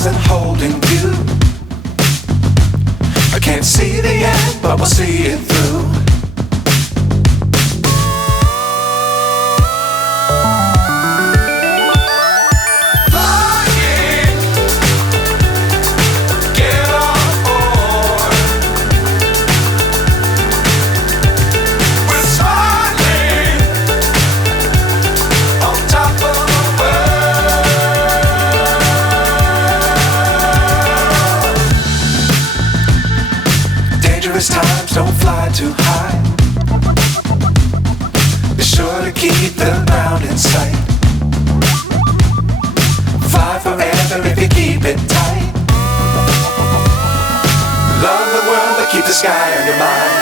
stars and holding you. I can't see the end, but we'll see it through. Times don't fly too high. Be sure to keep the ground in sight. Fly forever if you keep it tight. Love the world but keep the sky on your mind.